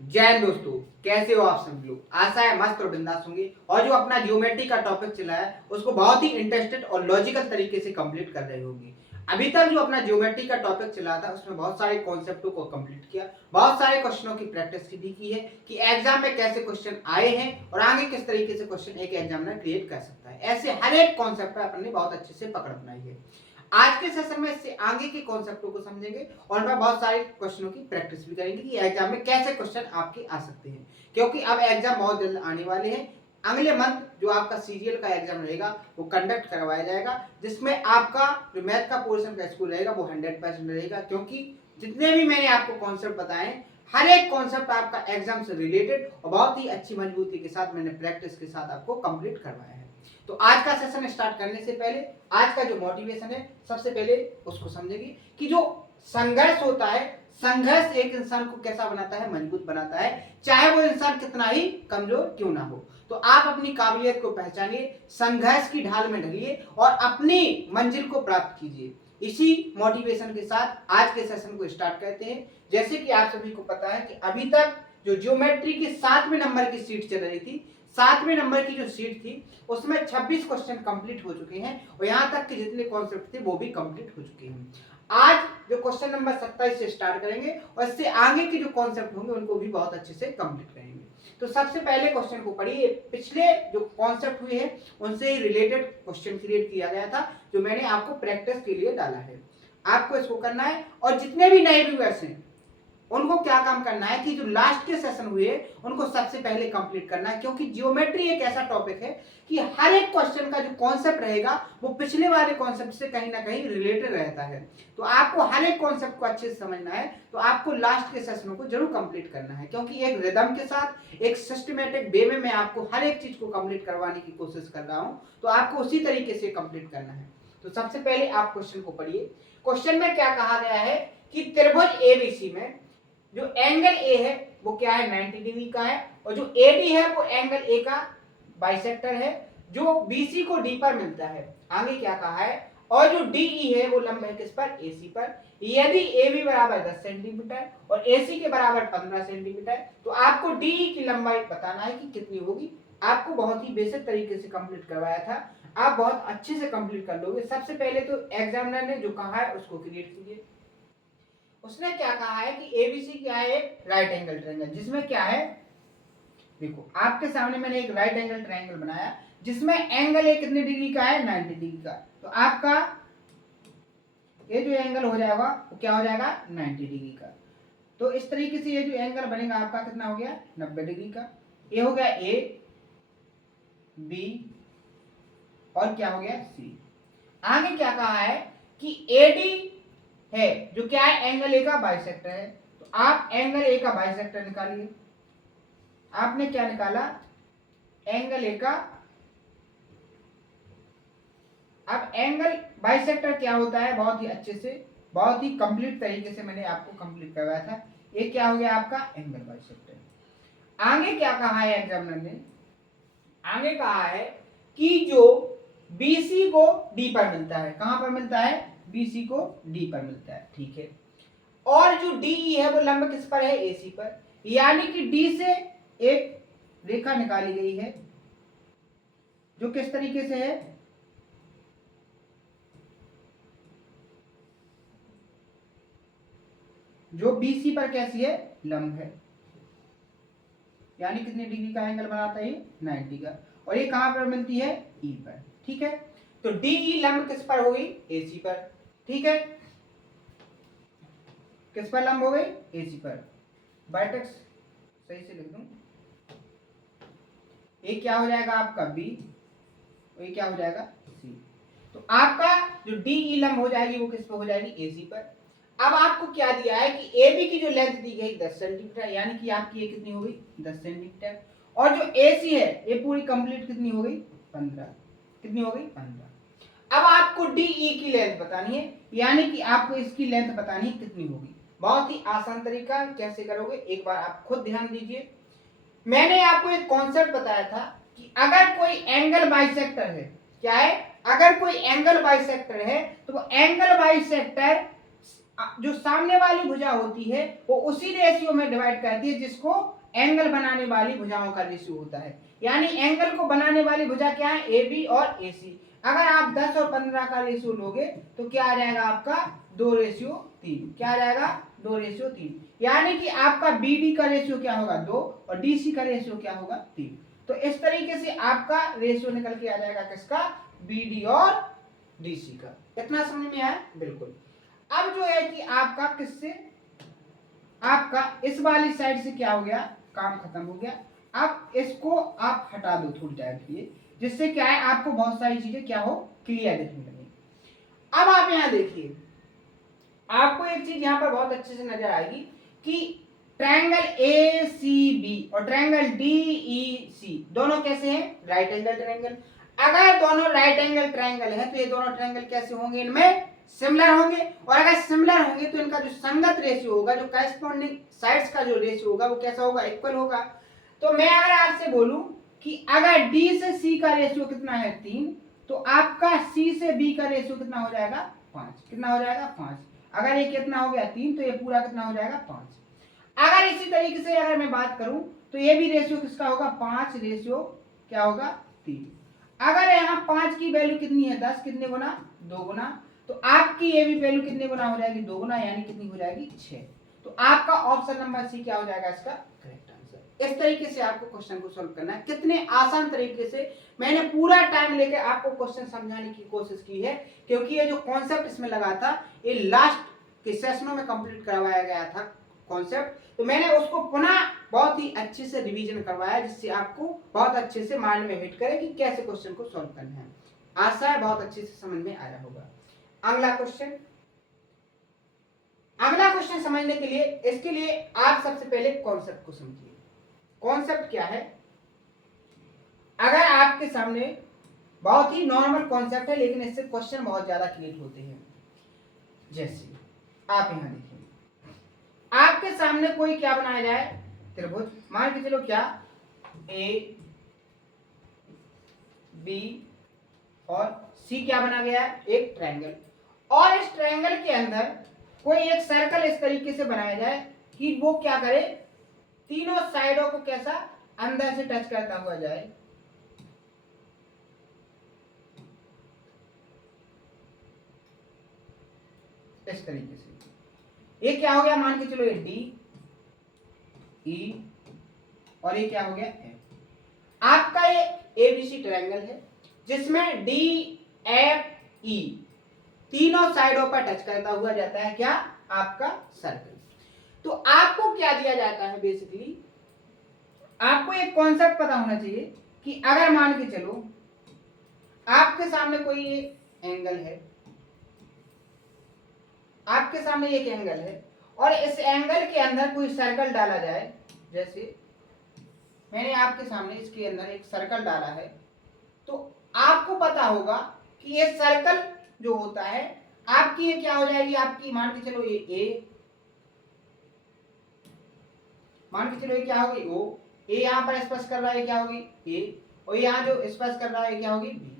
जय हिंद दोस्तों, कैसे हो आप सभी लोग। आशा है मस्त और बिंदास होंगे और जो अपना ज्योमेट्री का टॉपिक चला है उसको बहुत ही इंटरेस्टेड और लॉजिकल तरीके से कंप्लीट कर रहे होंगे। अभी तक जो अपना ज्योमेट्री का टॉपिक चला था उसमें बहुत सारे कॉन्सेप्टों को कंप्लीट किया, बहुत सारे क्वेश्चनों की प्रैक्टिस भी की है कि एग्जाम में कैसे क्वेश्चन आए हैं और आगे किस तरीके से क्वेश्चन एक एग्जामिनर क्रिएट कर सकता है। ऐसे हर एक कॉन्सेप्ट पर अपन ने बहुत अच्छे से पकड़ बनाई है। आज के सेशन में इससे आगे के कॉन्सेप्टों को समझेंगे और मैं बहुत सारे क्वेश्चनों की प्रैक्टिस भी करेंगे कि एग्जाम में कैसे क्वेश्चन आपके आ सकते हैं, क्योंकि अब एग्जाम बहुत जल्द आने वाले हैं। अगले मंथ जो आपका सीरियल का एग्जाम रहेगा वो कंडक्ट करवाया जाएगा, जिसमें आपका जो मैथ का पोर्शन का स्कोर रहेगा वो 100% रहेगा, क्योंकि जितने भी मैंने आपको कॉन्सेप्ट बताए हर एक कॉन्सेप्ट आपका एग्जाम से रिलेटेड और बहुत ही अच्छी मजबूती के साथ मैंने प्रैक्टिस के साथ आपको कंप्लीट करवाया है। तो आज का सेशन स्टार्ट करने से पहले आज का जो मोटिवेशन है सबसे पहले उसको समझेंगे कि जो संघर्ष होता है, संघर्ष एक इंसान को कैसा बनाता है, मजबूत बनाता है, चाहे वो इंसान कितना ही कमजोर क्यों ना हो। तो आप अपनी काबिलियत को पहचानिए, संघर्ष की ढाल में ढलिए और अपनी मंजिल को प्राप्त कीजिए। इसी मोटिवेशन के साथ आज के सेशन को स्टार्ट करते हैं। जैसे कि आप सभी को पता है कि अभी तक जो ज्योमेट्री के 7वें नंबर की सीट चल रही थी, 7वें नंबर की जो सीट थी उसमें 26 क्वेश्चन कंप्लीट हो चुके हैं और यहाँ तक के जितने कॉन्सेप्ट थे वो भी कंप्लीट हो चुके हैं। आज जो क्वेश्चन नंबर 27 से स्टार्ट करेंगे और इससे आगे के जो कॉन्सेप्ट होंगे उनको भी बहुत अच्छे से कंप्लीट करेंगे। तो सबसे पहले क्वेश्चन को पढ़िए। पिछले जो कॉन्सेप्ट हुए हैं उनसे ही रिलेटेड क्वेश्चन क्रिएट किया गया था, जो मैंने आपको प्रैक्टिस के लिए डाला है। आपको इसको करना है और जितने भी नए व्यूअर्स हैं उनको क्या काम करना है कि जो लास्ट के सेशन हुए उनको सबसे पहले कंप्लीट करना है, क्योंकि ज्योमेट्री एक ऐसा टॉपिक है कि हर एक क्वेश्चन का जो कॉन्सेप्ट रहेगा वो पिछले वाले कॉन्सेप्ट से कहीं ना कहीं रिलेटेड रहता है। तो आपको हर एक कॉन्सेप्ट को अच्छे से समझना है, तो आपको लास्ट के सेशनों को जरूर कंप्लीट करना है, क्योंकि एक रिदम के साथ एक सिस्टमेटिक वे में मैं आपको हर एक चीज को कंप्लीट करवाने की कोशिश कर रहा हूं, तो आपको उसी तरीके से कंप्लीट करना है। तो सबसे पहले आप क्वेश्चन को पढ़िए। क्वेश्चन में क्या कहा गया है कि त्रिभुज एबीसी में जो एंगल ए है वो क्या है, 90 डिग्री का है, और जो एडी है वो एंगल ए का बाइसेक्टर है, जो बीसी को डी पर मिलता है। आगे क्या कहा है, और जो डीई है वो लंब है किस पर, एसी पर। यदि एबी बराबर 10 सेंटीमीटर और एसी के बराबर 15 सेंटीमीटर, तो आपको डीई की लंबाई बताना है कि कितनी होगी। आपको बहुत ही बेसिक तरीके से कंप्लीट करवाया था, आप बहुत अच्छे से कंप्लीट कर लोगे। सबसे पहले तो एग्जामिनर ने जो कहा है उसको क्रिएट कीजिए। उसने क्या कहा है कि एबीसी क्या है, एक राइट एंगल ट्रायंगल, जिसमें क्या है, देखो आपके सामने मैंने एक राइट एंगल ट्रायंगल बनाया जिसमें एंगल ए कितने डिग्री का है, 90 डिग्री का। तो आपका ये जो एंगल हो जाएगा वो क्या हो जाएगा, 90 डिग्री का। तो इस तरीके से ये जो एंगल बनेगा आपका कितना हो गया, 90 डिग्री का। ये हो गया ए, बी और क्या हो गया, सी। आगे क्या कहा है कि एडी है जो क्या है, एंगल ए का बाइसेक्टर है। तो आप एंगल ए का बाइसेक्टर निकालिए। आपने क्या निकाला, एंगल ए का। अब एंगल बाइसेक्टर क्या होता है, बहुत ही अच्छे से बहुत ही कंप्लीट तरीके से मैंने आपको कंप्लीट करवाया था। ये क्या हो गया आपका एंगल बाइसेक्टर। आगे क्या कहा है एग्जामिनर ने, आगे कहा है कि जो बीसी को डी पर मिलता है, कहां पर मिलता है, बीसी को डी पर मिलता है, ठीक है। और जो डीई है वो लंब किस पर है, एसी पर। यानी कि डी से एक रेखा निकाली गई है जो किस तरीके से है, जो बीसी पर कैसी है, लंब है। यानी कितने डिग्री का एंगल बनाता है, 90 का। और ये कहां पर मिलती है, ई पर, ठीक है। तो डीई लंब किस पर हो गई, एसी पर, ठीक है। किस पर लंब हो गई, एसी पर। वर्टेक्स सही से लिख दूं, ये क्या हो जाएगा आपका बी और ये क्या हो जाएगा सी। तो आपका जो डीई लंब हो जाएगी वो किस पर हो जाएगी, एसी पर। अब आपको क्या दिया है कि ए बी की जो लेंथ दी गई 10 सेंटीमीटर, यानी कि आपकी ये कितनी हो गई, 10 सेंटीमीटर। और जो ए सी है ये पूरी कंप्लीट कितनी हो गई, 15। कितनी हो गई, 15। अब आपको डीई की लेंथ बतानी है, यानी कि आपको इसकी लेंथ बतानी है कितनी होगी। बहुत ही आसान तरीका, कैसे करोगे एक बार आप खुद ध्यान दीजिए। मैंने आपको एक कॉन्सेप्ट बताया था कि अगर कोई एंगल बाइसेक्टर है, क्या है, अगर कोई एंगल बाइसेक्टर है तो वो एंगल बाइसेक्टर जो सामने वाली भुजा होती है वो उसी रेशियो में डिवाइड करती है जिसको एंगल बनाने वाली भुजाओं का रेशियो होता है। यानी एंगल को बनाने वाली भुजा क्या है, ए बी और ए सी। अगर आप 10 और 15 का रेशियो लोगे तो क्या आ जाएगा आपका 2:3। क्या आ जाएगा 2:3। यानी कि आपका बी डी का रेशियो क्या होगा 2 और डी सी का रेशियो क्या होगा 3। तो इस तरीके से आपका रेशियो निकल के आ जाएगा किसका, बी डी और डी सी का। इतना समझ में आया? बिल्कुल। अब जो है कि आपका किससे, आपका इस वाली साइड से क्या हो गया, काम खत्म हो गया। अब इसको आप हटा दो थोड़ी टाइम के लिए, जिससे क्या है आपको बहुत सारी चीजें क्या हो, क्लियर दिखने लगे। अब आप यहां देखिए, आपको एक चीज यहां पर बहुत अच्छे से नजर आएगी कि ट्रायंगल ए सी बी और ट्रायंगल डी ई सी दोनों कैसे हैं, राइट एंगल ट्रायंगल। अगर दोनों राइट एंगल ट्रायंगल है तो ये दोनों ट्रायंगल कैसे होंगे, इनमें सिमिलर होंगे। और अगर सिमिलर होंगे तो इनका जो संगत रेशियो होगा, जो करस्पॉन्डिंग साइड्स का जो रेशियो होगा वो कैसा होगा, इक्वल होगा। तो मैं अगर आपसे बोलूं कि अगर डी से सी का रेशियो कितना है 3, तो आपका सी से बी का रेशियो कितना हो जाएगा 5। कितना हो जाएगा 5। अगर ये कितना हो गया 3, तो ये पूरा कितना हो जाएगा 5। अगर इसी तरीके से अगर मैं बात करूं तो ये भी रेशियो किसका होगा 5 रेशियो क्या होगा 3। अगर यहाँ 5 की वैल्यू कितनी है 10, कितने गुना 2 गुना, तो आपकी ये भी वैल्यू कितने गुना हो जाएगी 2 गुना, यानी कितनी हो जाएगी 6। तो आपका ऑप्शन नंबर सी क्या हो जाएगा इसका करेक्ट आंसर। इस तरीके से आपको क्वेश्चन को सॉल्व करना है। कितने आसान तरीके से मैंने पूरा टाइम लेकर आपको क्वेश्चन समझाने की कोशिश की है, क्योंकि ये जो कॉन्सेप्ट इसमें लगा था ये लास्ट के सेशनों में कंप्लीट करवाया गया था कॉन्सेप्ट, तो मैंने उसको पुनः बहुत ही अच्छे से रिवीजन करवाया, जिससे आपको बहुत अच्छे से माइंड में हिट करे कि कैसे क्वेश्चन को सॉल्व करना है। आशा है बहुत अच्छे से समझ में आया होगा। अगला क्वेश्चन, अगला क्वेश्चन समझने के लिए, इसके लिए आप सबसे पहले कॉन्सेप्ट को समझिए। कॉन्सेप्ट क्या है, अगर आपके सामने बहुत ही नॉर्मल कॉन्सेप्ट है लेकिन इससे क्वेश्चन बहुत ज्यादा क्रिएट होते हैं। जैसे आप यहां देखिए, आपके सामने कोई क्या बनाया जाए त्रिभुज, मान के चलो क्या ए बी और सी क्या बना गया है एक ट्रायंगल, और इस ट्रायंगल के अंदर कोई एक सर्कल इस तरीके से बनाया जाए कि वो क्या करे, तीनों साइडों को कैसा अंदर से टच करता हुआ जाए। इस तरीके से ये क्या हो गया, मान के चलो ये डी ई और ये क्या हो गया ए। आपका ये एबीसी ट्रायंगल है जिसमें डी एफ ई तीनों साइडों पर टच करता हुआ जाता है क्या आपका सर्कल। तो आपको क्या दिया जाता है, बेसिकली आपको एक कॉन्सेप्ट पता होना चाहिए कि अगर मान के चलो आपके सामने कोई एंगल है, आपके सामने एक एंगल है और इस एंगल के अंदर कोई सर्कल डाला जाए, जैसे मैंने आपके सामने इसके अंदर एक सर्कल डाला है, तो आपको पता होगा कि ये सर्कल जो होता है आपकी ये क्या हो जाएगी, आपकी मान के चलो ये ए, मान के चलो ये क्या होगी ओ, ए यहां पर स्पर्श कर रहा है क्या होगी ए, और यहां जो स्पर्श कर रहा है क्या होगी बी।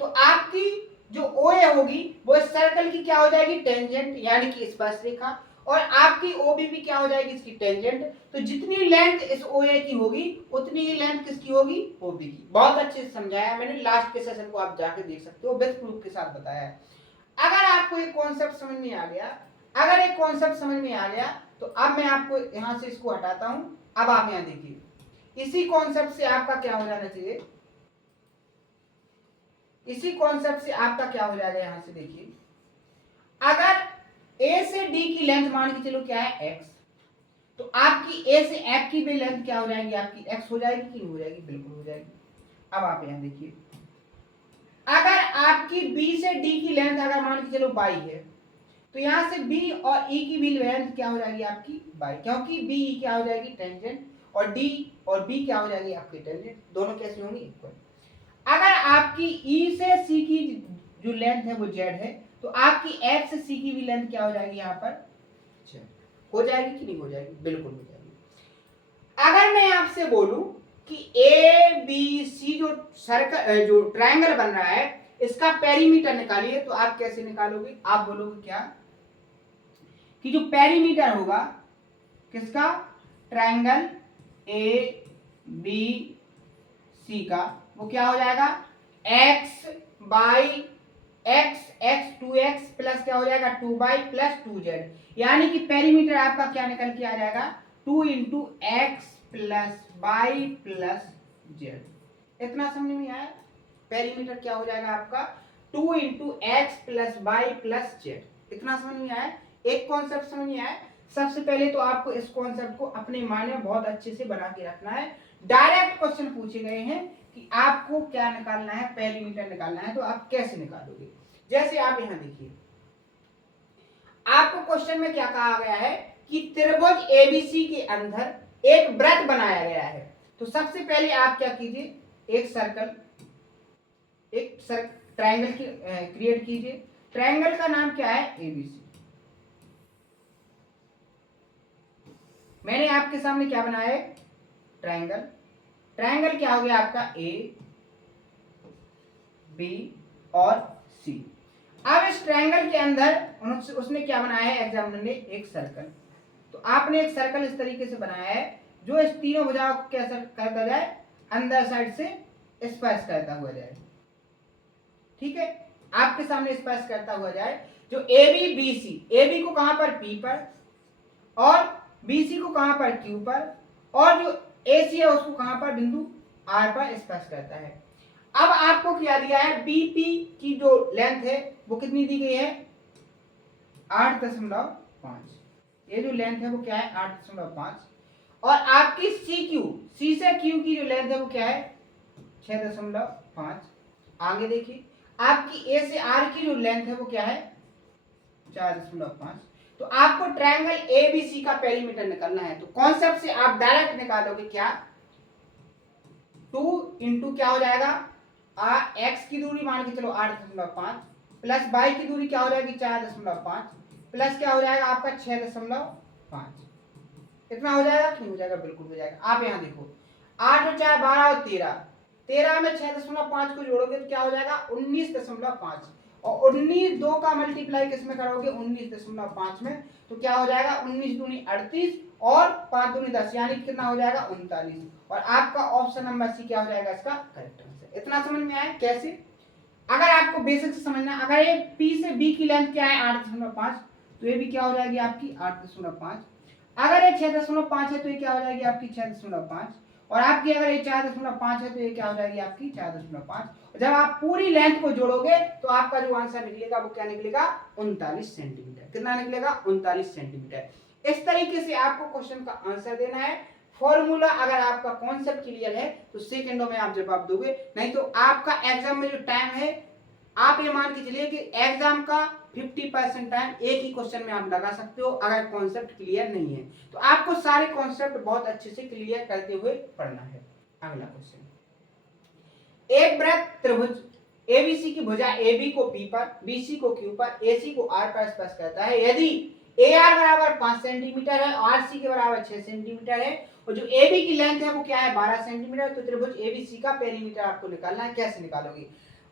तो आपकी जो ओ ए होगी वो इस सर्कल की क्या हो जाएगी टेंजेंट, यानी कि स्पर्श रेखा, और आपकी ओबी भी क्या हो जाएगी इसकी टेंजेंट। तो जितनी लेंथ इस ओए की होगी उतनी ही लेंथ किसकी होगी ओबी की। बहुत अच्छे से समझाया मैंने, लास्ट के सेशन को आप जाके देख सकते हो, विद प्रूफ के साथ बताया है। अगर आपको ये कॉन्सेप्ट समझ में आ गया, अगर एक कॉन्सेप्ट समझ में आ गया तो अब मैं आपको यहां से इसको हटाता हूं। अब आप यहां देखिए, इसी कॉन्सेप्ट से आपका क्या हो जाना चाहिए, इसी कॉन्सेप्ट से आपका क्या हो जाएगा, यहां से देखिए अगर ए से डी की लेंथ मान के चलो क्या है x, तो आपकी ए से एफ की भी लेंथ क्या हो जाएगी आपकी x हो जाएगी कि नहीं हो जाएगी, बिल्कुल हो जाएगी। अब आप यहां देखिए, अगर आपकी बी से डी की लेंथ अगर मान के चलो y है, तो यहां से b और e की भी लेंथ क्या हो जाएगी आपकी y, क्योंकि b e क्या हो जाएगी टेंजेंट और d और b क्या हो जाएगी आपकी टेंजेंट, दोनों कैसे होंगी इक्वल। अगर आपकी e से c की जो लेंथ है वो z है, तो आपकी f से c की भी लेंथ क्या हो जाएगी यहाँ पर z, हो जाएगी कि नहीं हो जाएगी, बिल्कुल हो जाएगी। अगर मैं आपसे बोलूं कि ए बी सी जो सर्कल जो ट्रायंगल बन रहा है इसका पेरीमीटर निकालिए, तो आप कैसे निकालोगे, आप बोलोगे क्या कि जो पेरीमीटर होगा किसका, ट्रायंगल ए बी सी का, वो क्या हो जाएगा, x by x x 2x plus क्या हो जाएगा 2y प्लस 2z, यानी कि पेरीमीटर आपका क्या निकल के आ जाएगा 2 into X plus Y plus Z. इतना समझ में आया, पेरीमीटर क्या हो जाएगा आपका 2 into X plus Y plus Z. इतना समझ में आया, एक कॉन्सेप्ट समझ में आया। सबसे पहले तो आपको इस कॉन्सेप्ट को अपने माइंड में बहुत अच्छे से बना के रखना है। डायरेक्ट क्वेश्चन पूछे गए हैं कि आपको क्या निकालना है, पेरीमीटर निकालना है, तो आप कैसे निकालोगे। जैसे आप यहां देखिए, आपको क्वेश्चन में क्या कहा गया है कि त्रिभुज एबीसी के अंदर एक वृत्त बनाया गया है। तो सबसे पहले आप क्या कीजिए, एक सर्कल, ट्रायंगल क्रिएट कीजिए। ट्रायंगल का नाम क्या है, एबीसी। मैंने आपके सामने क्या बनाया है, ट्रायंगल। ट्रायंगल क्या हो गया आपका, ए बी और सी। अब इस ट्रायंगल के अंदर उसने क्या बनाया है, एग्जामिनर ने एक सर्कल। तो आपने एक सर्कल इस तरीके से बनाया है जो इस तीनों भुजाओं को कैसा करता जाए, अंदर साइड से स्पर्श करता हुआ जाए। ठीक है, आपके सामने स्पर्श करता हुआ जाए। जो A B B C, A B को कहां पर, पी पर, और बीसी को कहां पर, क्यू पर, और जो एसी है उसको कहां पर, बिंदु आर पर स्पर्श करता है। अब आपको क्या दिया है, बीपी की जो लेंथ है वो कितनी दी गई है, 8.5। ये जो लेंथ है वो क्या है, 8.5। और आपकी सी क्यू, सी से क्यू की जो लेंथ है वो क्या है, 6.5। आगे देखिए, आपकी ए से आर की जो लेंथ है वो क्या है, 4.5। तो आपको ट्रायंगल एबीसी का पेरीमीटर निकालना है। तो कॉन्सेप्ट से आप डायरेक्ट निकालोगे क्या, 2 इंटू क्या हो जाएगा, एक्स की दूरी मान के चलो 8.5 प्लस वाई की दूरी क्या हो जाएगी 4.5 प्लस क्या हो जाएगा आपका 6.5। इतना हो जाएगा कि नहीं हो जाएगा, बिल्कुल हो जाएगा। आप यहाँ देखो 8 और 4 12 और 13 में 6.5 को जोड़ोगे तो क्या हो जाएगा 19.5, और 19 2 का मल्टीप्लाई किसमें करोगे 19.5 में, तो क्या हो जाएगा 19 दूनी 38 और 5 दूनी 10, यानी कितना हो जाएगा 39। और आपका ऑप्शन नंबर सी क्या हो जाएगा इसका करेक्ट आंसर। इतना समझ में आया कैसे। अगर आपको बेसिक से समझना, अगर ये P से B की लेंथ क्या है 8.5, तो ये भी क्या हो जाएगी आपकी 8.5। अगर ये 6.5 है तो ये क्या हो जाएगी आपकी 6.5, और आपकी अगर ये 4.5 है तो ये क्या हो जाएगी आपकी 4.5। जब आप पूरी लेंथ को जोड़ोगे तो आपका जो आंसर निकलेगा वो क्या निकलेगा 39 सेंटीमीटर। कितना निकलेगा 39 सेंटीमीटर। इस तरीके से आपको क्वेश्चन का आंसर देना है। फॉर्मूला अगर आपका कॉन्सेप्ट क्लियर है तो सेकंडों में आप जवाब दोगे, नहीं तो आपका एग्जाम में जो टाइम है आप ये मान के चलिए कि एग्जाम का 50% टाइम एक ही क्वेश्चन में आप लगा सकते हो अगर कॉन्सेप्ट क्लियर नहीं है। तो आपको सारे कॉन्सेप्ट बहुत अच्छे से क्लियर करते हुए पढ़ना है। अगला क्वेश्चन, एक वृत्त त्रिभुज एबीसी की भुजा AB को P पर, BC को Q पर, AC को R पर स्पर्श करता है। यदि AR बराबर 5 सेंटीमीटर है, RC के बराबर 6 सेंटीमीटर है, और जो AB की लेंथ है वो क्या है 12 सेंटीमीटर, तो त्रिभुज ABC का पेरीमीटर आपको निकालना है। कैसे निकालोगे,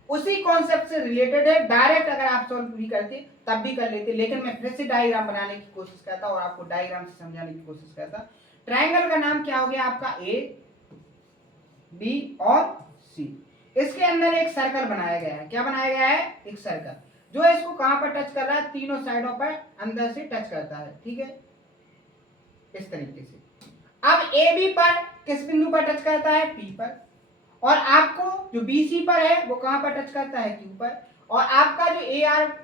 उसी कॉन्सेप्ट से रिलेटेड है। डायरेक्ट अगर आप सॉल्व भी करते तब भी कर लेते, लेकिन मैं फिर से डायग्राम बनाने की कोशिश करता और आपको डायग्राम से समझाने की कोशिश करता। ट्रायंगल का नाम क्या हो गया आपका A B और C। इसके अंदर एक सर्कल बनाया गया है। क्या बनाया गया है, एक सर्कल, जो इसको कहां पर टच कर रहा है, तीनों साइडों पर अंदर से टच करता है। ठीक है, इस तरीके से। अब AB पर किस बिंदु पर टच करता है, P पर, और आपको जो BC पर है वो कहां पर टच करता है, Q पर, और आपका जो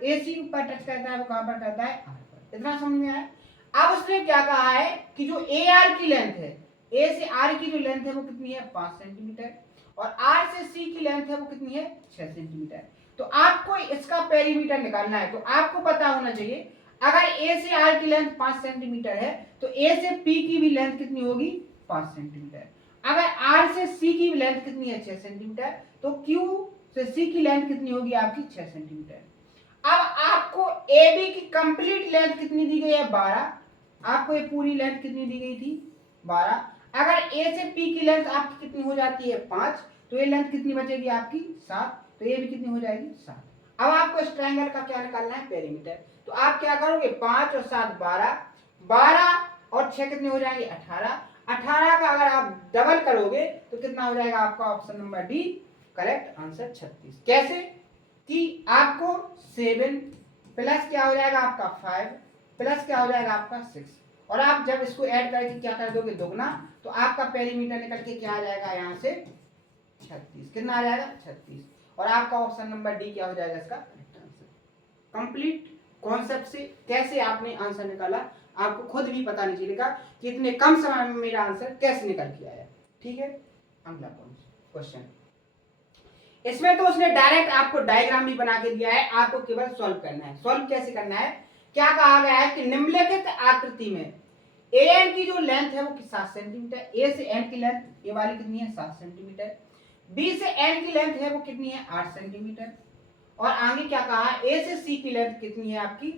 AC पर टच करता है वो कहां पर करता है, R पर। इतना समझ में आया। अब उसने क्या कहा है कि जो AR की लेंथ है, A से R की जो लेंथ है वो कितनी है 5 सेंटीमीटर, और R से C की लेंथ है वो कितनी है 6 सेंटीमीटर। तो आपको इसका पेरीमीटर निकालना है। तो आपको पता होना चाहिए अगर A से R की लेंथ 5 सेंटीमीटर है तो A से P की भी लेंथ कितनी होगी 5 सेंटीमीटर। अगर R से C की लेंथ कितनी है 6 सेंटीमीटर, तो Q से C की लेंथ कितनी होगी आपकी 6 सेंटीमीटर। अब आपको AB की कंप्लीट लेंथ कितनी दी गई है 12, आपको ये पूरी लेंथ कितनी दी गई थी 12। अगर A से P की लेंथ आपकी कितनी हो जाती है 5, तो ये लेंथ कितनी बचेगी आपकी 7, तो ये भी कितनी हो जाएगी 7। अब आपको इस ट्रायंगल का क्या निकालना है पेरीमीटर। तो आप क्या करोगे 5 और 7 12, 12 और 6 कितने हो जाएंगे 18, 18 का अगर आप डबल करोगे तो कितना हो जाएगा आपका option number D correct answer 36। कैसे कि आपको 7 प्लस क्या हो जाएगा आपका 5 प्लस क्या हो जाएगा आपका 6 और आप जब इसको ऐड करके क्या कर दोगे दोगुना तो आपका पेरीमीटर निकल के क्या आ जाएगा यहाँ से 36। कितना आ जाएगा 36 और आपका ऑप्शन नंबर डी क्या हो जाएगा इसका करेक्ट आंसर। कंप्लीट कॉन्सेप्ट से कैसे आपने आंसर निकाला आपको खुद भी पता नहीं चलेगा कि इतने कम समय में मेरा आंसर कैसे निकल के आया। ठीक है, अगला क्वेश्चन। इसमें तो उसने डायरेक्ट आपको डायग्राम भी बना के दिया है, आपको केवल सॉल्व करना है। सॉल्व कैसे करना है, क्या कहा गया है कि निम्नलिखित आकृति में ए एन की जो लेंथ है वो 7 सेंटीमीटर, ए से एन की लेंथ ये वाली कितनी है 7 सेंटीमीटर, बी से एन की लेंथ है वो कितनी है 8 सेंटीमीटर और आगे क्या कहा ए से सी की लेंथ कितनी है आपकी,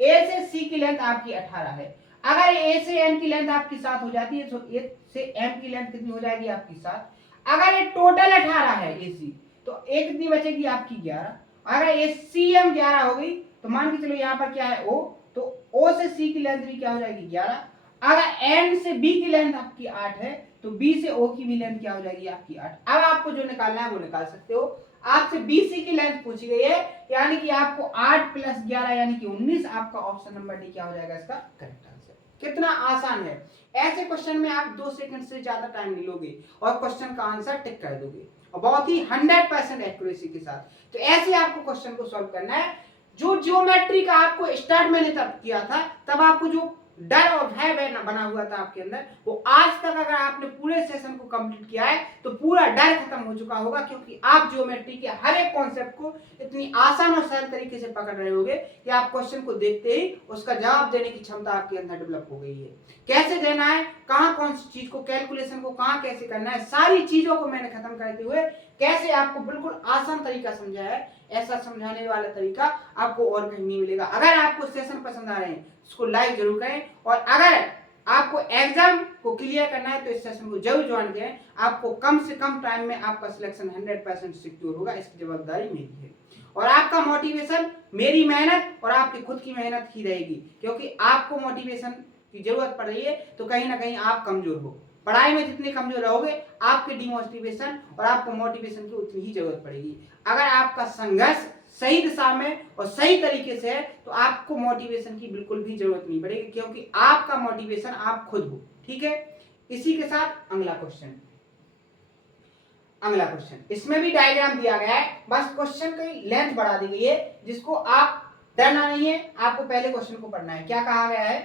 ए से सी की लेंथ आपकी 18 है। अगर ए से एन की लेंथ आपकी 7 हो जाती है तो ए से एम की लेंथ कितनी हो जाएगी आपकी 7। अगर ये टोटल 18 है ए सी तो ए कितनी बचेगी आपकी 11। अगर ए सी एम 11 हो गई तो मान के चलो यहाँ पर क्या है ओ, तो ओ से सी की लेंथ भी क्या हो जाएगी 11। अगर एन से बी की लेंथ आपकी 8 है तो बी से ओ की भी लेंथ क्या हो जाएगी आपकी 8। अब आपको जो निकालना है वो निकाल सकते हो। आपसे बीसी की लेंथ पूछी गई है यानी कि आपको 8 प्लस 11 यानी कि 19 आपका ऑप्शन नंबर डी क्या हो जाएगा इसका करेक्ट आंसर। कितना आसान है, ऐसे क्वेश्चन में आप 2 सेकंड से ज्यादा टाइम नहीं लोगे और क्वेश्चन का आंसर टिक कर दोगे और बहुत ही 100% एक्यूरेसी के साथ। तो ऐसे आपको क्वेश्चन को सॉल्व करना है। जो ज्योमेट्री का आपको स्टार्ट मैंने तब किया था तब आपको जो डर और भय बना हुआ था आपके अंदर वो आज तक अगर आपने पूरे सेशन को कंप्लीट किया है तो पूरा डर खत्म हो चुका होगा क्योंकि आप ज्योमेट्री के हर एक कॉन्सेप्ट को इतनी आसान और सरल तरीके से पकड़ रहे होगे कि आप क्वेश्चन को देखते ही उसका जवाब देने की क्षमता आपके अंदर डेवलप हो गई है। कैसे देना है, कहाँ कौन सी चीज को कैलकुलेशन को कहाँ कैसे करना है, सारी चीजों को मैंने खत्म करते हुए कैसे आपको बिल्कुल आसान तरीका समझाया है। ऐसा समझाने वाला तरीका आपको और कहीं नहीं मिलेगा। अगर आपको सेशन पसंद आ रहे हैं उसको लाइक जरूर करें और अगर आपको एग्जाम को क्लियर करना है तो इस सेशन को जरूर ज्वाइन करें। आपको कम से कम टाइम में आपका सिलेक्शन 100% सिक्योर होगा, इसकी जवाबदारी मेरी है और आपका मोटिवेशन मेरी मेहनत और आपकी खुद की मेहनत ही रहेगी क्योंकि आपको मोटिवेशन की जरूरत पड़ रही है तो कहीं ना कहीं आप कमजोर हो। पढ़ाई में जितने कमजोर रहोगे आपके डिमोटिवेशन और आपको मोटिवेशन की उतनी ही जरूरत पड़ेगी। अगर आपका संघर्ष सही दिशा में और सही तरीके से है तो आपको मोटिवेशन की बिल्कुल भी जरूरत नहीं पड़ेगी क्योंकि आपका मोटिवेशन आप खुद हो। ठीक है, इसी के साथ अगला क्वेश्चन। इसमें भी डायग्राम दिया गया है, बस क्वेश्चन की लेंथ बढ़ा दी गई है जिसको आप डरना नहीं है। आपको पहले क्वेश्चन को पढ़ना है। क्या कहा गया है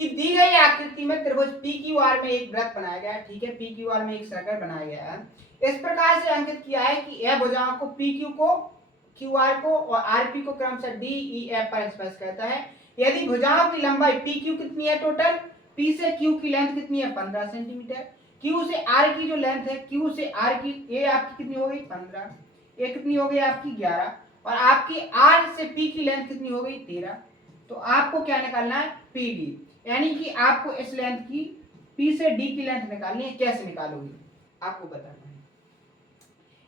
कि दी गई आकृति में त्रिभुज पी क्यू आर में एक वृत्त बनाया गया है। ठीक है, पी क्यू आर में एक सर्कल बनाया गया है। इस प्रकार से अंकित किया है कि यह भुजाओं को पी क्यू को क्यू आर को और आर पी को क्रमशः डी ई एफ पर एक्सप्रेस करता है। यदि भुजाओं की लंबाई पी क्यू कितनी है टोटल, पी से क्यू की लेंथ कितनी है 15 सेंटीमीटर, क्यू से आर की जो लेंथ है क्यू से आर की ये आपकी कितनी हो गई 15, ये कितनी हो गई आपकी 11 और आपकी आर से पी की लेंथ कितनी हो गई 13। तो आपको क्या निकालना है पी डी, यानी कि आपको इस लेंथ की पी से डी की लेंथ निकालनी है। कैसे निकालोगे आपको बताना है।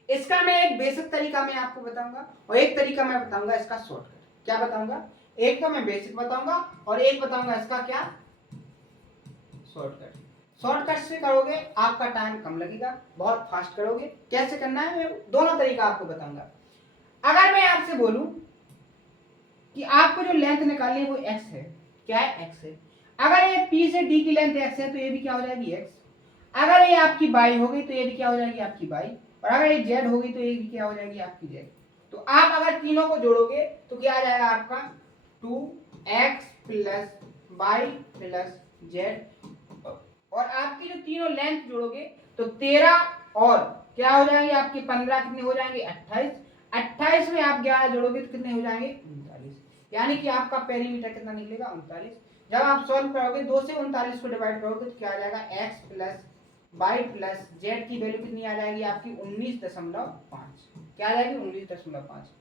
इसका मैं एक बेसिक तरीका मैं आपको बताऊंगा और एक तरीका मैं बताऊंगा इसका शॉर्टकट। क्या बताऊंगा, एक तो मैं बेसिक बताऊंगा और एक बताऊंगा इसका क्या शॉर्टकट। शॉर्टकट से करोगे आपका टाइम कम लगेगा, बहुत फास्ट करोगे। कैसे करना है मैं दोनों तरीका आपको बताऊंगा। अगर मैं आपसे बोलूं कि आपको जो लेंथ निकालनी है वो x है, क्या है x है। अगर ये p से d की लेंथ x है तो ये भी क्या हो जाएगी x। अगर ये आपकी y हो गई तो ये भी क्या हो जाएगी आपकी y और अगर ये z हो गई तो ये भी क्या हो जाएगी आपकी z। तो आप अगर तीनों को जोड़ोगे तो क्या आ जाएगा आपका 2x plus y plus z और आपकी जो तीनों लेंथ जोड़ोगे तो 13 और क्या हो जाएंगे आपके 15 कितने हो जाएंगे 28, 28 में आप 11 जोड़ोगे तो कितने हो जाएंगे 39, यानी कि आपका पेरीमीटर कितना निकलेगा 39। जब आप सॉल्व करोगे 2 से 39 को डिवाइड करोगे तो क्या आ जाएगा x plus y plus z की वैल्यू कितनी आ जाएगी आपकी 19.5, क्या आ जाएगी 19.5।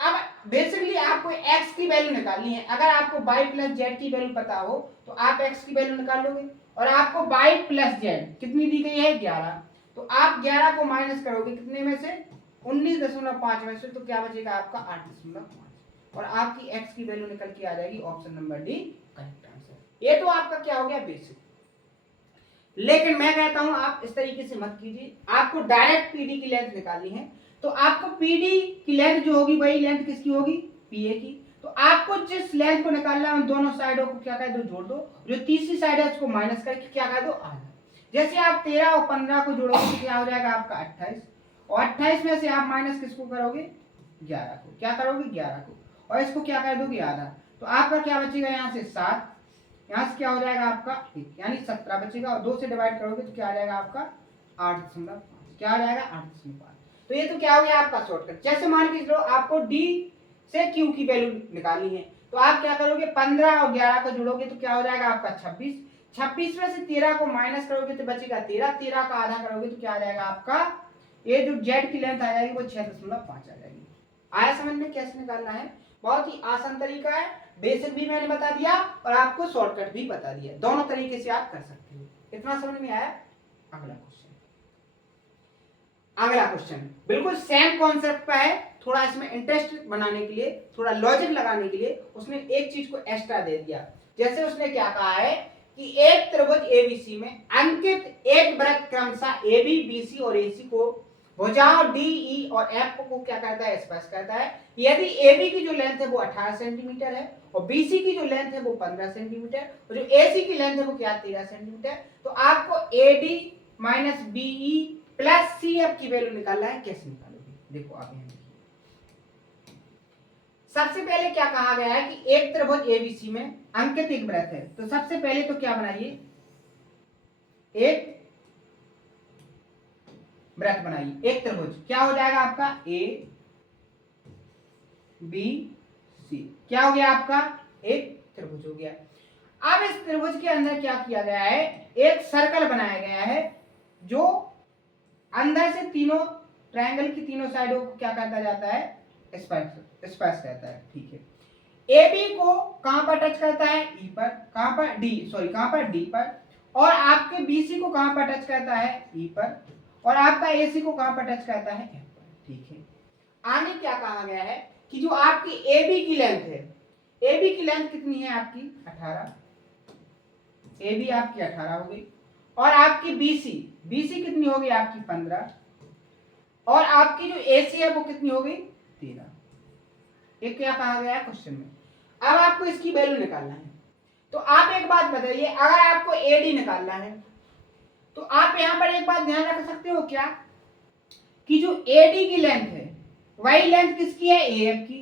अब बेसिकली आपको x की वैल्यू निकालनी है। अगर आपको y प्लस z की वैल्यू पता हो तो आप x की वैल्यू निकाल लोगे और आपको y प्लस z कितनी दी गई है 11, तो आप 11 को माइनस करोगे कितने में से 19.5 में से, तो क्या बचेगा आपका 8.5। और आपकी x की वैल्यू निकल के आ जाएगी option number D correct answer. ये तो आपका क्या हो गया बेसिक। लेकिन मैं कहता हूं आप इस तरीके से मत कीजिए, आपको डायरेक्ट पीडी की लेंथ निकालनी है तो आपको पीडी की लेंथ जो होगी वही लेंथ किसकी होगी, पीए की। तो आपको जिस लेंथ को निकालना है उन दोनों साइडों को क्या कर दो, जोड़ दो, जो तीसरी साइड है उसको माइनस करके क्या कर दो, आधा। जैसे आप 13 और 15 को जोड़ोगे तो क्या हो जाएगा आपका 28, और 28 में से आप माइनस किसको करोगे, 11 को। क्या करोगे, 11 को, और इसको क्या कर दोगे, आधा। तो आपका क्या बचेगा यहाँ से 7, यहाँ से क्या हो जाएगा आपका 1, यानी 17 बचेगा, और 2 से डिवाइड करोगे तो क्या आ जाएगा आपका 8.5, क्या आ जाएगा 8.5। तो ये तो क्या हो गया आपका शॉर्टकट। जैसे मान के चलो आपको डी से क्यू की वैल्यू निकालनी है तो आप क्या करोगे, 15 और 11 को जोड़ोगे तो क्या हो जाएगा आपका 26, 26 में से 13 को माइनस करोगे तो बचेगा 13, 13 का आधा करोगे तो क्या आ जाएगा आपका, ये जो जेड की लेंथ आ जाएगी वो 6.5 आ जाएगी। आया समझ में कैसे निकालना है, बहुत ही आसान तरीका है, बेसिक भी मैंने बता दिया और आपको शॉर्टकट भी बता दिया, दोनों तरीके से आप कर सकते हो। इतना समझ में आया। अगला क्वेश्चन बिल्कुल सेम कॉन्सेप्ट का है, थोड़ा इसमें इंटरेस्ट बनाने के लिए, थोड़ा लॉजिक लगाने के लिए उसने एक चीज को एक्स्ट्रा दे दिया। जैसे उसने क्या कहा है कि एक त्रिभुज एबीसी में अंकित एक वृत्त क्रमशः एबी, बीसी और एसी को भुजाओं डी, ई और एफ को क्या कहता है, स्पर्श करता है। यदि एबी की जो लेंथ है वो 18 सेंटीमीटर है और बीसी की जो लेंथ है वो 15 सेंटीमीटर और जो एसी की लेंथ है वो क्या 13 सेंटीमीटर, तो आपको AD minus BE plus C F की वैल्यू निकालना है। कैसे निकालोगे, देखो आप यहाँ देखिए। सबसे पहले क्या कहा गया है कि एक त्रिभुज एबीसी में अंकित एक वृत्त है, तो सबसे पहले तो क्या बनाइए, एक वृत्त बनाइए, एक त्रिभुज, क्या हो जाएगा आपका ए बी सी, क्या हो गया आपका एक त्रिभुज हो गया। अब इस त्रिभुज के अंदर क्या किया गया है, एक सर्कल बनाया गया है जो अंदर से तीनों ट्रायंगल की तीनों साइडों को क्या करता जाता है, स्पर्श करता है। ठीक है, ए बी को कहां पर टच करता है, ई पर, कहां पर डी, सॉरी कहां पर डी पर, और आपके बीसी को कहां पर टच करता है, ई पर, और आपका एसी को कहां पर टच करता है, एफ पर। ठीक है, आगे क्या कहा गया है कि जो आपकी ए बी की लेंथ है, ए बी की लेंथ कितनी है आपकी 18, ए बी आपकी 18 हो गई, और आपकी बीसी, बीसी कितनी होगी आपकी 15, और आपकी जो एसी है वो कितनी हो गई 13। ये क्या कहा गया है क्वेश्चन में। अब आपको इसकी वैल्यू निकालना है, तो आप एक बात बताइए, अगर आपको एडी निकालना है तो आप यहां पर एक बात ध्यान रख सकते हो क्या, कि जो एडी की लेंथ है वही लेंथ किसकी है, एएफ की,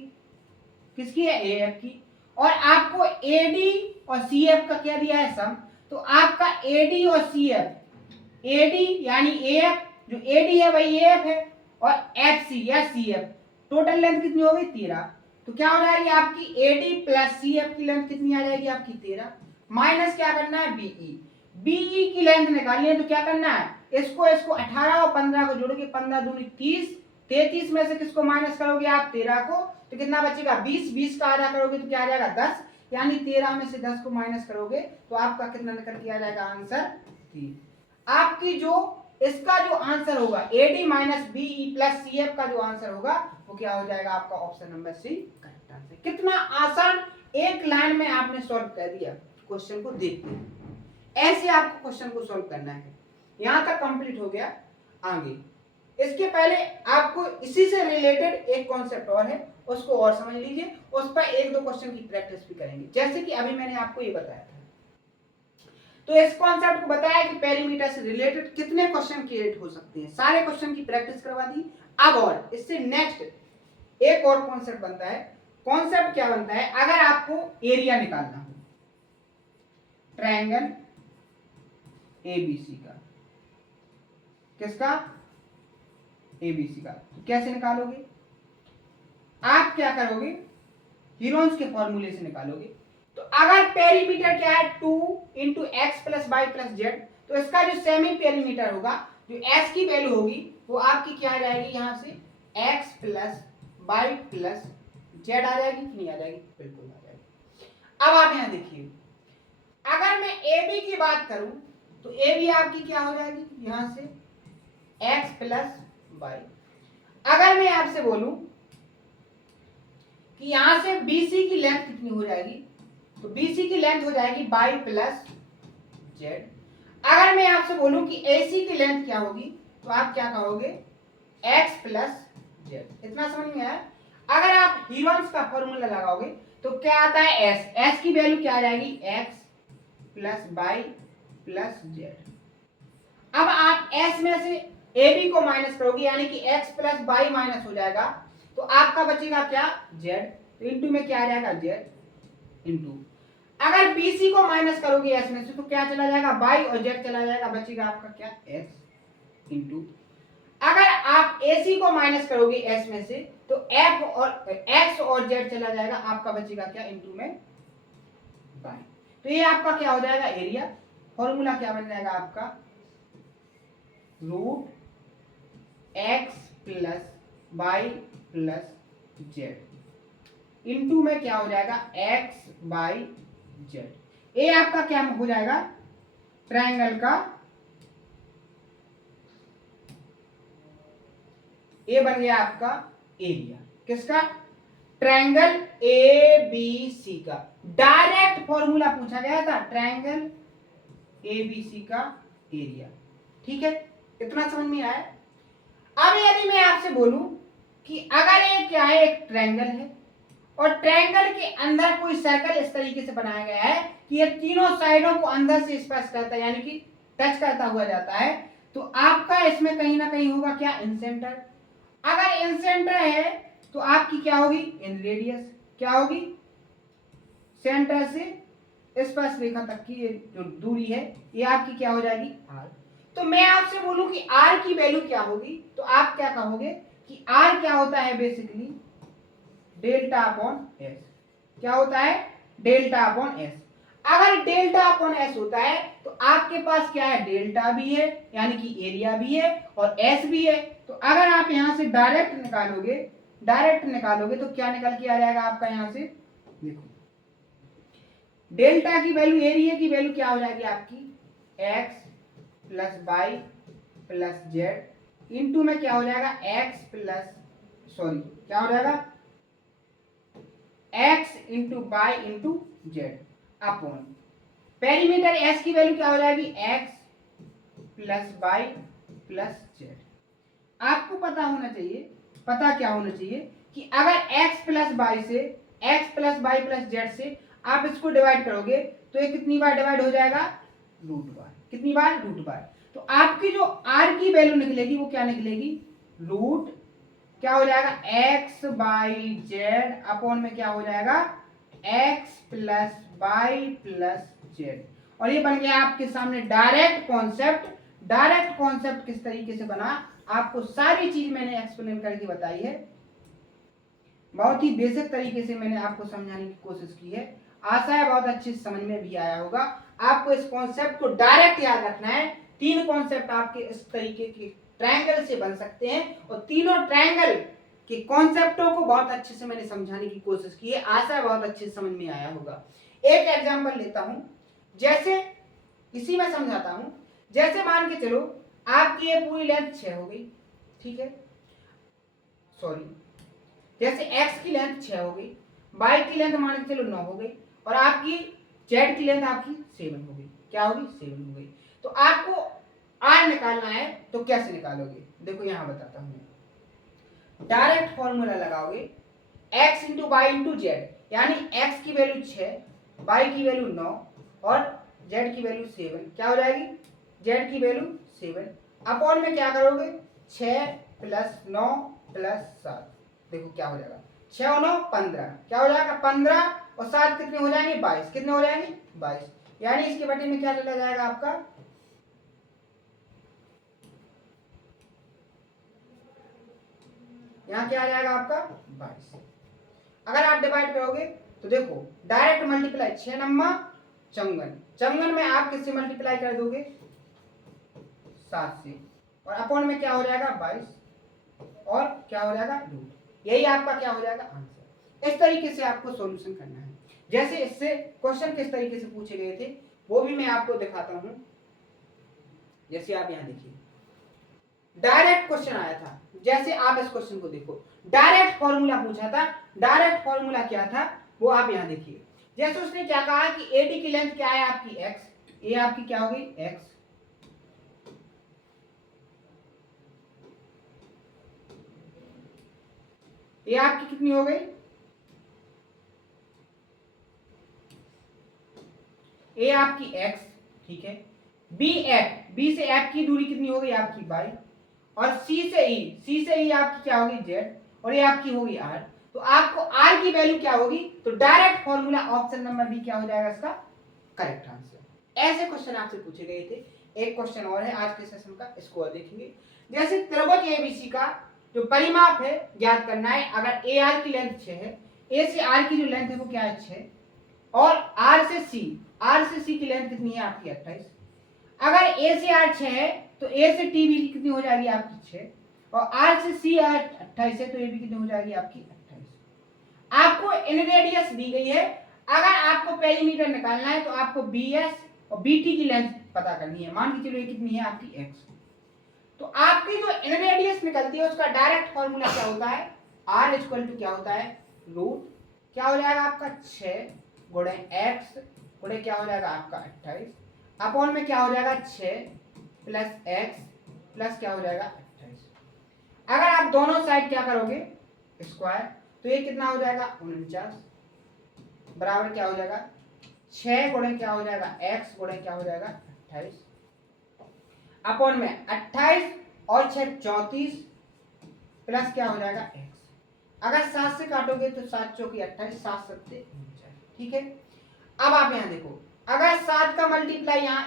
किसकी है, एएफ की, और आपको एडी और सीएफ का क्या दिया है, सम। तो आपका एडी और सीएफ, एडी यानी एएफ, जो एडी है वही एएफ है, और एफसी या सीएफ, टोटल लेंथ कितनी हो गई 13। तो क्या हो जाएगी आपकी एडी प्लस सीएफ की लेंथ कितनी आ जाएगी आपकी 13, माइनस क्या करना है बीई, बीई की लेंथ निकालनी है तो क्या करना है, इसको 18 और 15 को जोड़ोगे, 15 दूनी 30, 33 में से किसको माइनस करोगे आप 13 को, तो कितना बचेगा 20, 20 का आधा करोगे तो क्या आ जाएगा 10, यानी 13 में से 10 को माइनस करोगे तो आपका कितना निकल के आ जाएगा आंसर 3। आपकी जो इसका जो आंसर होगा AD minus BE plus CF का जो आंसर होगा वो क्या हो जाएगा आपका option number C correct answer. कितना आसान, एक लाइन में आपने सॉल्व कर दिया क्वेश्चन को। देखते हैं ऐसे आपको क्वेश्चन को सॉल्व करना है। यहां तक कंप्लीट हो गया। आगे इसके पहले आपको इसी से रिलेटेड एक कॉन्सेप्ट और है, उसको और समझ लीजिए, उस पर एक दो क्वेश्चन की प्रैक्टिस भी करेंगे। जैसे कि अभी मैंने आपको ये बताया था, तो इस कॉन्सेप्ट को बताया कि पेरीमीटर से रिलेटेड कितने क्वेश्चन क्रिएट हो सकते हैं, सारे क्वेश्चन की प्रैक्टिस करवा दी। अब और इससे नेक्स्ट एक और कॉन्सेप्ट बनता है। कॉन्सेप्ट क्या बनता है, अगर आपको एरिया निकालना हो ट्रायंगल एबीसी का, किसका, एबीसी का, तो कैसे निकालोगे, आप क्या करोगे, हीरोन्स के फॉर्मूले से निकालोगे। तो अगर पेरीमीटर क्या है 2 into X plus Y plus Z, तो इसका जो सेमी पेरीमीटर होगा, जो एस की वैल्यू होगी वो आपकी क्या आ जाएगी, यहां से x plus Y plus z आ जाएगी कि नहीं आ जाएगी, बिल्कुल आ जाएगी। अब आप यहां देखिए, अगर मैं ए बी की बात करूं तो ए बी आपकी क्या हो जाएगी, यहां से एक्स प्लस वाई। अगर मैं आपसे बोलूं कि यहां से BC की लेंथ कितनी हो जाएगी, तो BC की लेंथ हो जाएगी y प्लस जेड। अगर मैं आपसे बोलूं कि AC की लेंथ क्या होगी, तो आप क्या कहोगे, x प्लस जेड। इतना समझ में आया। अगर आप हीरोन्स का फॉर्मूला लगाओगे तो क्या आता है, s की वैल्यू क्या आ जाएगी, x plus y plus Z. अब आप s में से AB को माइनस करोगे, यानी कि x प्लस y माइनस हो जाएगा, तो आपका बचेगा क्या, z। तो इंटू में क्या आ जाएगा, z इंटू। अगर BC को माइनस करोगे s में से, तो क्या चला जाएगा, y और z चला जाएगा, बचेगा आपका क्या, x इंटू। अगर आप AC को माइनस करोगे s में से, तो f और x और z चला जाएगा, आपका बचेगा क्या, इंटू में y। तो ये आपका क्या हो जाएगा, एरिया। फॉर्मूला क्या बन जाएगा आपका, root x plus Y plus Z into में क्या हो जाएगा, x बाई जेड। ये आपका क्या हो जाएगा, ट्रायंगल का, ये बन गया आपका एरिया। किसका, ट्रायंगल ABC का। डायरेक्ट फॉर्मूला पूछा गया था, ट्रायंगल ABC का एरिया। ठीक है, इतना समझ में आया। अब यदि मैं आपसे बोलूं कि अगर ये क्या है, एक ट्रायंगल है और ट्रायंगल के अंदर कोई सर्कल इस तरीके से बनाया गया है कि ये तीनों साइडों को अंदर से स्पर्श करता है, यानी कि टच करता हुआ जाता है, तो आपका इसमें कहीं ना कहीं होगा क्या, इन सेंटर। अगर इन सेंटर है तो आपकी क्या होगी, इन रेडियस। क्या होगी, सेंटर से स्पर्श रेखा तक की ये जो दूरी है, ये आपकी क्या हो जाएगी, r। तो मैं आपसे बोलूं कि r की वैल्यू क्या होगी, तो आप क्या कहोगे कि r क्या होता है, बेसिकली डेल्टा अपॉन एस। क्या होता है, डेल्टा अपॉन एस। अगर डेल्टा अपॉन एस होता है तो आपके पास क्या है, डेल्टा भी है, यानी कि एरिया भी है, और एस भी है। तो अगर आप यहां से डायरेक्ट निकालोगे तो क्या निकल के आ जाएगा आपका, यहां से देखो, डेल्टा की वैल्यू, एरिया की वैल्यू क्या हो जाएगी आपकी, x plus Y plus Z into में क्या हो जाएगा, x प्लस, सॉरी क्या हो जाएगा, x into Y into Z upon perimeter s की वैल्यू क्या हो जाएगी, x plus Y plus Z. आपको पता होना चाहिए, पता क्या होना चाहिए कि अगर x प्लस वाई से, x plus Y plus Z से आप इसको डिवाइड करोगे तो ये कितनी बार डिवाइड हो जाएगा, रूट बार। कितनी बार, रूट बार। तो आपकी जो r की वैल्यू निकलेगी वो क्या निकलेगी, रूट क्या हो जाएगा, x बाई जेड अपॉन में क्या हो जाएगा, x plus Y plus Z. और ये बन गया आपके सामने डायरेक्ट कॉन्सेप्ट। डायरेक्ट कॉन्सेप्ट किस तरीके से बना, आपको सारी चीज मैंने एक्सप्लेन करके बताई है, बहुत ही बेसिक तरीके से मैंने आपको समझाने की कोशिश की है। आशा है बहुत अच्छे से समझ में भी आया होगा। आपको इस कॉन्सेप्ट को डायरेक्ट याद रखना है। तीन कॉन्सेप्ट आपके इस तरीके के ट्रायंगल से बन सकते हैं, और तीनों ट्रायंगल के कॉन्सेप्टों को बहुत अच्छे से मैंने समझाने की कोशिश की है। आशा है बहुत अच्छे से समझ में आया होगा। एक एग्जांपल लेता हूं, जैसे इसी में समझाता हूं। जैसे मान के चलो आपकी ये पूरी लेंथ 6 हो गई, ठीक है, सॉरी, जैसे x की लेंथ 6 हो गई, y की लेंथ मान के चलो 9 हो गई, और आपकी z की लेंथ आपकी 7 हो गई। क्या होगी, 7 हो गई। तो आपको r निकालना है, तो कैसे निकालोगे, देखो यहां बताता हूं। डायरेक्ट फॉर्मूला लगाओगे, x into Y into Z, यानी x की वैल्यू 6, y की वैल्यू 9 और z की वैल्यू 7। क्या हो जाएगी, z की वैल्यू 7 अपॉन में क्या करोगे, 6 प्लस 9 प्लस 7। देखो क्या हो जाएगा, 6 और 9 15। क्या हो जाएगा, 15 और 7 कितने हो जाएंगे, 22। कितने हो जाएंगे, 22। यानी इसके बटे में क्या चला जाएगा आपका, यहाँ क्या आ जाएगा आपका 22। अगर आप डिवाइड करोगे तो देखो डायरेक्ट मल्टीप्लाई, 6 नम्मा 54, 54 में आप किससे मल्टीप्लाई कर दोगे, 7 से, और अपॉन में क्या हो जाएगा 22, और क्या हो जाएगा रूट। यही आपका क्या हो जाएगा आंसर। इस तरीके से आपको सॉल्यूशन करना है। जैसे इससे क्वेश्चन किस तरीके से पूछे गए थे वो भी मैं आपको दिखाता हूं। जैसे आप यहां देखिए, डायरेक्ट क्वेश्चन आया था, जैसे आप इस क्वेश्चन को देखो, डायरेक्ट फॉर्मूला पूछा था। डायरेक्ट फॉर्मूला क्या था वो आप यहां देखिए। जैसे उसने क्या कहा कि एडी की लेंथ क्या है आपकी x, ये आपकी क्या हो गई x, ये आपकी कितनी हो गई, ए आपकी x, ठीक है। बी से f की दूरी कितनी हो गई आपकी y, और सी से ई आपकी क्या होगी z, और ये आपकी होगी r। तो आपको r की वैल्यू क्या होगी, तो direct formula option number B क्या हो जाएगा इसका करेक्ट आंसर। ऐसे क्वेश्चन आपसे पूछे गए थे। एक क्वेश्चन और है आज के सेशन का, इसको और देखेंगे। जैसे त्रिभुज एबीसी का जो परिमाप है ज्ञात करना है। अगर ए आर की लेंथ 6 है, ए से आर की जो लेंथ है वो क्या है 6, और आर से सी की लेंथ कितनी है आपकी 28। अगर ए से आर 6 है तो ए से टी भी कितनी हो जाएगी आपकी 6, और आर से सी 28 है तो ये भी कितनी हो जाएगी आपकी 28। आपको इन रेडियस दी गई है। अगर आपको पेरीमीटर निकालना है तो आपको बीएस और बीटी की लेंथ पता करनी है। मान के चलो ये कितनी है आपकी एक्स। तो आपकी जो इन रेडियस निकलती है उसका डायरेक्ट फॉर्मूला क्या होता है, आर इक्वल टू क्या होता है रूट क्या हो जाएगा आपका 6 गुणे एक्स गुणे क्या हो जाएगा आपका 28 अपॉन में क्या हो जाएगा 6 प्लस एक्स प्लस क्या हो जाएगा 28। अगर आप दोनों साइड क्या करोगे स्क्वायर, तो ये कितना हो जाएगा 49 बराबर क्या हो जाएगा 6 गुणे क्या हो जाएगा x गुणे क्या हो जाएगा 28 अपॉन में 28 और 6 34 प्लस क्या हो जाएगा x। अगर 7 से काटोगे तो 7 चौकी 28 7 सत्ते 49, ठीक है। अब आप यहां देखो, अगर 7 का मल्टीप्लाई यहां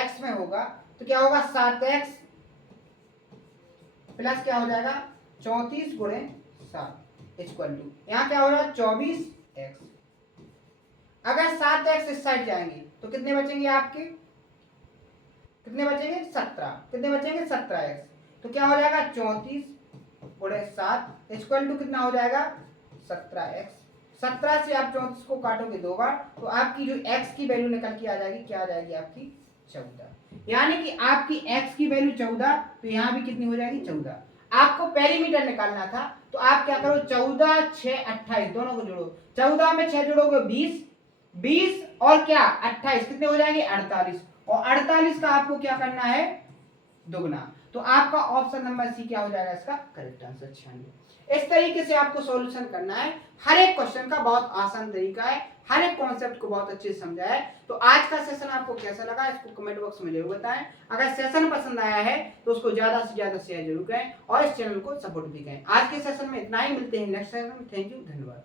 x में होगा तो क्या होगा 7x प्लस क्या हो जाएगा 34 गुणे 7 इक्वल टू यहाँ क्या हो रहा है 24x। अगर 7x इस साइड जाएंगे तो कितने बचेंगे आपके, कितने बचेंगे 17, कितने बचेंगे 17x। तो क्या हो जाएगा 34 गुणे 7 इक्वल टू कितना हो जाएगा 17x। 17 से आप 34 को काटोगे दो बार तो आपकी जो x की वैल्यू निकल के आ जाएगी, क्या आ जाएगी आपकी 14। यानी कि आपकी x की वैल्यू 14, तो यहाँ भी कितनी हो जाएगी 14। आपको पेरीमीटर निकालना था तो आप क्या करो 14 6 28 दोनों को जोड़ो, 14 में 6 जोड़ोगे 20, 20 और क्या 28 कितने हो जाएंगे 48, और 48 का आपको क्या करना है दुगना। तो आपका ऑप्शन नंबर सी क्या हो जाएगा इसका करेक्ट आंसर 96। इस तरीके से आपको सॉल्यूशन करना है। हर एक क्वेश्चन का बहुत आसान तरीका है, हर एक कॉन्सेप्ट को बहुत अच्छे से समझा है। तो आज का सेशन आपको कैसा लगा इसको कमेंट बॉक्स में जरूर बताएं। अगर सेशन पसंद आया है तो उसको ज्यादा से ज्यादा शेयर जरूर करें और इस चैनल को सपोर्ट भी करें। आज के सेशन में इतना ही, मिलते हैं नेक्स्ट सेशन में। थैंक यू, धन्यवाद।